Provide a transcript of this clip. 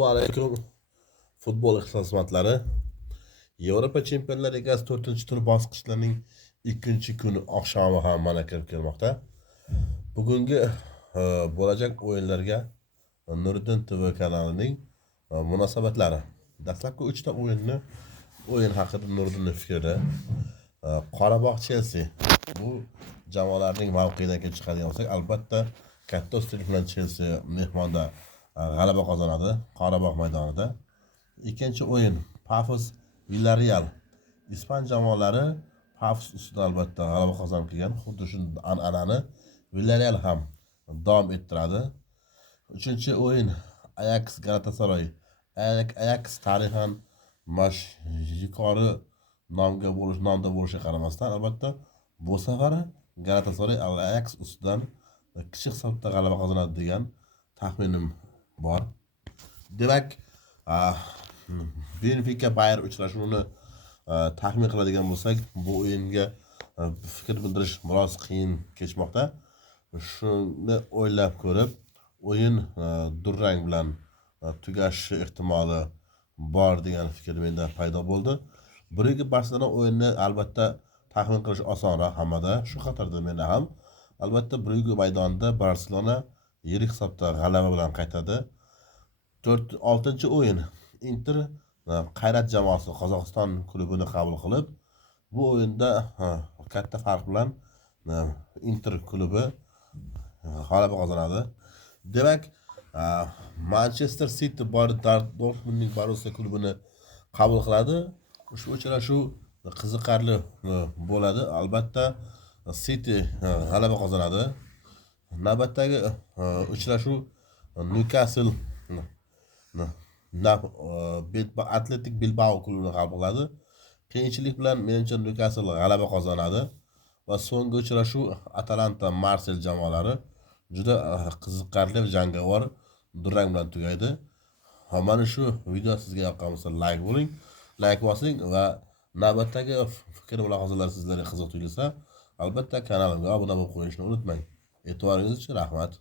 Assalomu alaykum futbol ixlosmandlari. Yevropa Chempionlar Ligasi 4-tur bosqichlarining 2-kuni oqshomi ham mana kirib kelmoqda. Bugungi bo'lajak o'yinlarga Nuriddin TV kanalining munosabatlari. Dastlabki 3 ta o'yin haqida Nuriddinning fikri. Qorabog' Chelsea bu jamoalarning mavqidan kelib chiqadigan bo'lsak, albatta katta ustunlik bilan Chelsea mehmonda g'alaba qozonadi Qorabog' maydonida. Ikkinchi o'yin Pafos Villarreal. Ispan jamoalari Pafos ustidan albatta g'alaba qozonib kelgan. Xuddi shu an'anani Villarreal ham davom ettiradi. Uchinchi o'yin Ajax Galatasaray. Ajax tarixan yuqori nomda bo'lishiga qaramasdan albatta bu safar Galatasaray Ajax ustidan kichik hisobda g'alaba qozonadi degan taxminim bor. Demak, Benfica Bayern uchrashuvini taxmin qiladigan bo'lsak, bu o'yinga fikr bildirish biroz qiyin kechmoqda. Shuni o'ylab ko'rib, o'yin durang bilan tugashi ehtimoli bor degan fikr menda paydo bo'ldi. Birinchi Barselona o'yinini albatta taxmin qilish osonroq hammada. Shu qatorda menda ham albatta Brugge maydonida Barselona yirik hisobda g'alaba bilan qaytadi. 6-chi o'yin Inter Qayrat jamoasi Qozog'iston klubini qabul qilib, bu o'yinda katta farq bilan Inter klubi g'alaba qozonadi. Demak, Manchester City Dortmundning Borussia klubini qabul qiladi. Ushbu uchrashuv qiziqarli bo'ladi. Albatta City g'alaba qozonadi. Navbatdagi uchrashuv Newcastle Atletik Bilbao klubini qabul qiladi. Qiyinchilik bilan menimcha Newcastle g'alaba qozonadi va so'nggi uchrashuv Atalanta Marsel jamoalari juda qiziqarli va jangovar durang bilan tugaydi. Mana shu video sizga yoqqan bo'lsa like bosing va navbatdagi fikr mulohazalar sizlarga qiziq tuyulsa, albatta kanalimga obuna bo'lib qo'yishni unutmang. E'tiboringiz uchun rahmat.